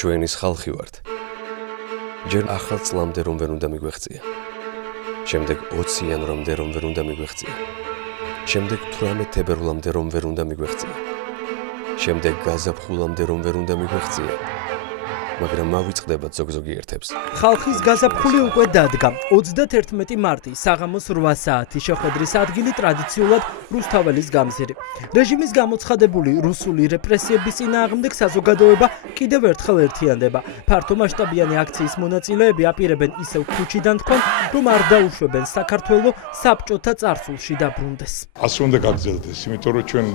ჩვენის ხალხი ვართ. ჯერ ახალ წლამდე რომ ვერ უნდა მიგვეღწია. შემდეგ 20-იან რომდე რომ ვერ უნდა მიგვეღწია. შემდეგ 18 თებერვლამდე რომ ვერ უნდა მიგვეღწია. შემდეგ გაზაფხულამდე რომ ვერ უნდა მიგვეღწია. მაგრამ მავიწყდებათ ზოგ-ზოგი ერთებს. ხალხის გაზაფხული უკვე დადგა. 31 მარტი, საღამოს 8 საათი, შეხვედრის ადგილი ტრადიციულად რუსთაველის გამზირი. რეჟიმის გამოცხადებული რუსული რეპრესიების წინააღმდეგ საზოგადოება კიდევ ერთხელ ერთიანდება. ფართომასშტაბიანი აქციის მონაწილეები აპირებენ ისევ ქუჩიდან თქვენ, რომ არ დაუშვებენ საქართველოს საბჭოთა წარსულში დაბრუნდეს. ასე უნდა გაგრძელდეს, იმიტომ რომ ჩვენ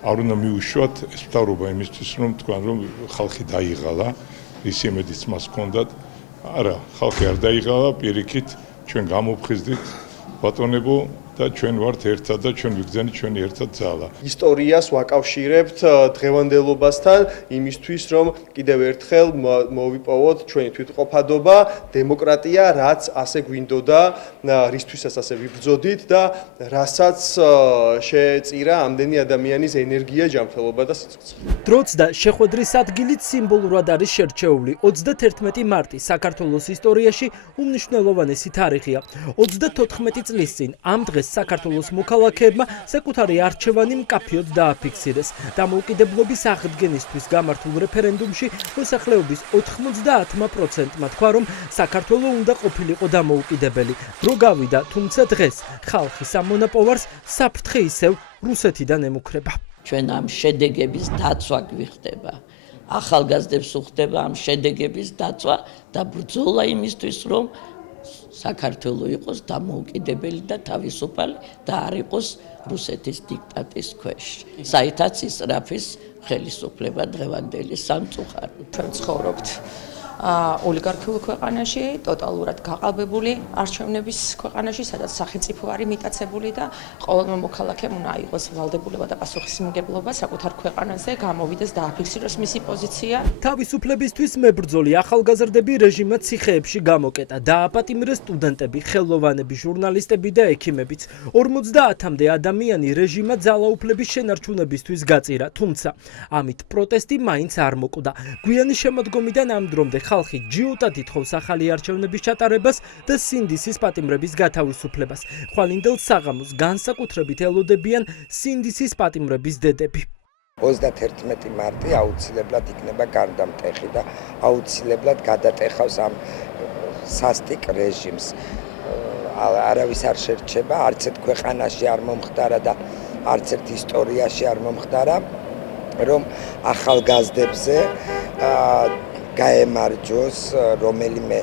არ უნდა მიუშვათ ეს მთავრობა იმისთვის, რომ თქვენ რომ ხალხი დაიღალა, ის იმედიც მას ჰქონდათ. არა, ხალხი არ დაიღალა, პირიქით ჩვენ გამოვხიზდით ბატონებო და ჩვენ ვართ ერთად და ჩვენ ვიგრძენით ჩვენი ერთად ძალა. ისტორიას ვაკავშირებთ დღევანდელობასთან იმისთვის, რომ კიდევ ერთხელ მოვიპოვოთ ჩვენი თვითყოფადობა, დემოკრატია, რაც ასე გვინდოდა, რისთვისაც ასე ვიბრძოდით და რასაც შეეწირა ამდენი ადამიანის ენერგია, ჯანმრთელობა და სიცოცხლე. დროც და შეხვედრის ადგილით სიმბოლურად არის შერჩეული 31 მარტი საქართველოს ისტორიაში უმნიშვნელოვანესი თარიღია. 34 წლის წინ ამ დღეს საქართველოს მოქალაქეებმა საკუთარი არჩევანი მკაფიოდ დააფიქსირეს. დამოუკიდებლობის აღდგენისთვის გამართულ რეფერენდუმში მოსახლეობის 90%-მა თქვა, რომ საქართველოს უნდა ყოფილიყო დამოუკიდებელი. დრო გავიდა, თუმცა დღეს ხალხის ამ მონაპოვარს საფრთხე ისევ რუსეთიდან ემუქრება. ჩვენ ამ შედეგების დაცვა გვიხდება. ახალგაზრდებს უხდება ამ შედეგების დაცვა და ბრძოლა იმისთვის, რომ საქართველო იყოს დამოუკიდებელი და თავისუფალი და არ იყოს რუსეთის დიქტატის ქვეშ. საითაც ისრაფის ხელისუფლება დღევანდელი სამწუხაროდ. ჩვენ ცხოვრობთ ოლიგარქიულ ქვეყანაში, ტოტალურად გაყალბებული არჩევნების ქვეყანაში, სადაც სახელმწიფო არის მიტაცებული და ყოველმა მოქალაქემ უნდა აიღოს ვალდებულება და პასუხისმგებლობა საკუთარ ქვეყანაზე, გამოვიდეს და აფიქსიროს მისი პოზიცია. თავისუფლებისთვის მებრძოლი ახალგაზრდები რეჟიმა ციხეებში გამოკეტა. დააპატიმრეს სტუდენტები, ხელოვანები, ჟურნალისტები და ექიმებიც. 50-მდე ადამიანი რეჟიმა ძალაუფლების შენარჩუნებისთვის გაწირა, თუმცა ამით პროტესტი მაინც არ მოკვდა. გვიანი შემოდგომიდან ამ დრომდე ხალხი ჯიუტად ითხოვს ახალი არჩევნების ჩატარებას და სინდისის პატიმრების გათავისუფლებას. ხვალინდელ საღამოს განსაკუთრებით ელოდებიან სინდისის პატიმრების დედები. 31 მარტი აუცილებლად იქნება გარდამტეხი და აუცილებლად გადატეხავს ამ სასტიკ რეჟიმს. არავის არ შერჩება, არც ერთ ქვეყანაში არ მომხდარა და არც ერთ ისტორიაში არ მომხდარა, რომ ახალგაზრდებზე გაემარჯოს რომელიმე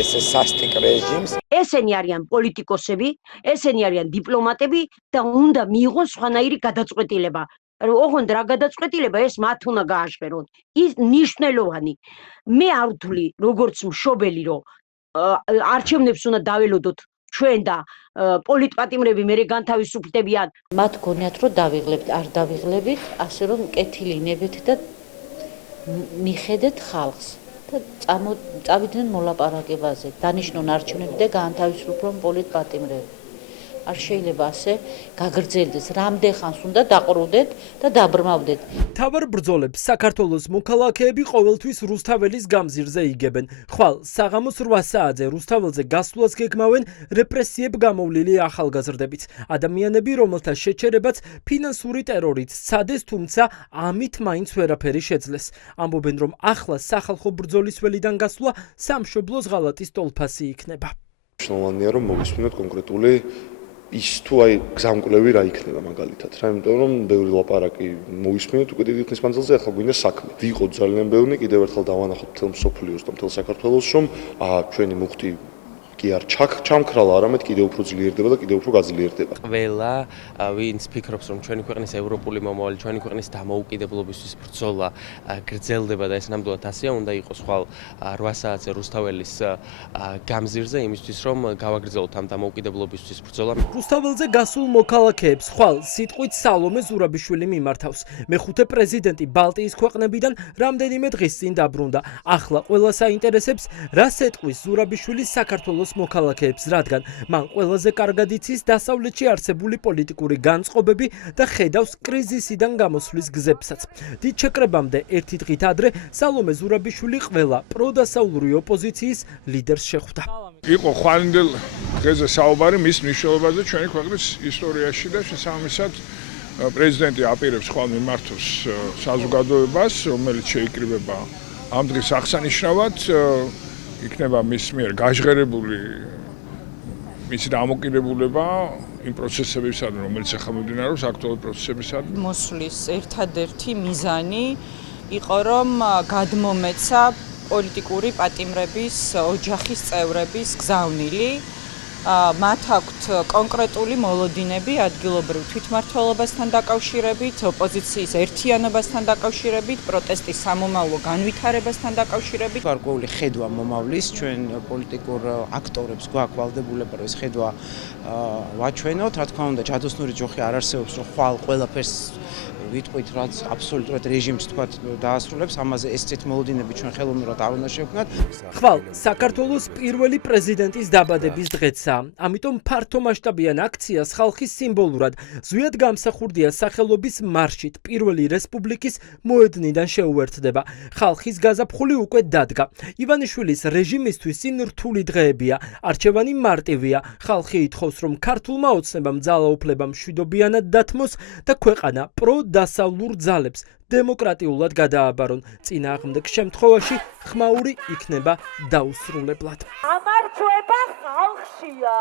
ესე სასტიკ რეჟიმს. ესენი არიან პოლიტიკოსები, ესენი არიან დიპლომატები და უნდა მიიღონ სხვანაირი გადაწყვეტილება. ოღონდ რა გადაწყვეტილება ეს მათ უნდა გააშფერონ. ის ნიშნულოვანი. მე არ ვთვლი როგორც მშობელი, რომ არჩევნებს უნდა დაველოდოთ ჩვენ და პოლიტპატიმრები მერე განთავისუფლდებიან. მათ გონიათ რომ დავიღლებთ, არ დავიღლებით, ასე რომ კეთილინებით და მიხედეთ ხალხს და წავიდნენ მოლაპარაკებაზე. დანიშნონ არჩევნები და გაანთავისუფლონ პოლიტპატიმრები. არ შეიძლება ასე გაგრძელდეს. რამდენ ხანს უნდა დაყრუდეთ და დაბრმავდეთ. თავარ ბრძოლებს საქართველოს მოქალაქეები ყოველთვის რუსთაველის გამზირზე იგებენ. ხვალ საღამოს 8 საათზე რუსთაველზე გასვლას გეგმავენ რეპრესიებ გამოვლილი ახალგაზრდებიც. ადამიანები, რომელთა შეჩერებაც ფინანსური ტერორით სცადეს, თუმცა ამით მაინც ვერაფერი შეძლეს. ამბობენ, რომ ახლა სახალხო ბრძოლის ველიდან გასვლა სამშობლოს ღალატის ტოლფასი იქნება. მნიშვნელოვანია რომ მოვისმინოთ კონკრეტული ის თუ აი გზამკვლევი რა იქნება მაგალითად რა იმიტომ რომ ბევრი ლაპარაკი მოვისმინოთ უკვე დიდი ხნის მანძილზე ახლა გვინდა საქმე ვიყოთ ძალიან ბევრი კიდევ ერთხელ დავანახოთ მთელ მსოფლიოს და მთელ საქართველოს რომ ჩვენი მუხტი კი არ ჩამქრალა, არამედ კიდევ უფრო ძლიერდება და კიდევ უფრო გაძლიერდება. ყველა ვინც ფიქრობს, რომ ჩვენი ქვეყნის ევროპული მომავალი, ჩვენი ქვეყნის დამოუკიდებლობისთვის ბრძოლა გრძელდება და ეს ნამდვილად ასეა, უნდა იყოს ხვალ 8 საათზე რუსთაველის გამზირზე იმისთვის, რომ გავაგრძელოთ ამ დამოუკიდებლობისთვის ბრძოლა. რუსთაველზე გასულ მოქალაქეებს ხვალ სიტყვით სალომე ზურაბიშვილი მიმართავს. მეხუთე პრეზიდენტი ბალტიის ქვეყნებიდან რამდენიმე დღის წინ დაბრუნდა. ახლა ყველას აინტერესებს, რა ეტყვის ზურაბიშვილის საქართველოს საქართველოს მოქალაქეებს, რადგან მან ყველაზე კარგად იცის დასავლეთში არსებული პოლიტიკური განწყობები და ხედავს კრიზისიდან გამოსვლის გზებსაც. დიდ შეკრებამდე ერთი დღით ადრე სალომე ზურაბიშვილი ყველა პროდასავლური ოპოზიციის ლიდერს შეხვდა. იყო ხვალინდელ დღეზე საუბარი მის მნიშვნელობაზე ჩვენი ქვეყნის ისტორიაში და შესაბამისად პრეზიდენტი აპირებს ხვალ მიმართოს საზოგადოებას, რომელიც შეიკრიბება ამ დღის აღსანიშნავად, იქნება მის მიერ გაჟღერებული მისი დამოკიდებულება იმ პროცესებისადმი, რომელიც ახლა მიმდინარეობს, აქტუალური პროცესებისადმი. მოსვლის ერთადერთი მიზანი იყო, რომ გადმომეცა პოლიტიკური პატიმრების ოჯახის წევრების გზავნილი. მათ აქვთ კონკრეტული მოლოდინები ადგილობრივ თვითმმართველობასთან დაკავშირებით, ოპოზიციის ერთიანობასთან დაკავშირებით, პროტესტის სამომავლო განვითარებასთან დაკავშირებით. გარკვეული ხედვა მომავლის ჩვენ პოლიტიკურ აქტორებს გვაქვს ვალდებულება, რომ ეს ხედვა ვაჩვენოთ. რა თქმა უნდა, ჯადოსნური ჯოხი არ არსებობს, რომ ხვალ ყველაფერს ვიტყვით, რაც აბსოლუტურად რეჟიმს თქვათ დაასრულებს. ამაზე ესეთ მოლოდინები ჩვენ ხელოვნურად არ უნდა შევქმნათ. ხვალ საქართველოს პირველი პრეზიდენტის დაბადების დღეცაა. ამიტომ ფართომასშტაბიან აქციას ხალხის სიმბოლურად ზვიად გამსახურდია სახელობის მარშით პირველი რესპუბლიკის მოედნიდან შეუერთდება. ხალხის გაზაფხული უკვე დადგა. ივანიშვილის რეჟიმისთვის წინ რთული დღეებია. არჩევანი მარტივია. ხალხი ითხოვს, რომ ქართულმა ოცნებამ ძალაუფლება მშვიდობიანად დათმოს და ქვეყანა პროდასავლურ ძალებს დემოკრატიულად გადააბარონ. წინააღმდეგ შემთხვევაში ხმაური იქნება დაუსრულებლად. ამარჩევა ხალხშია.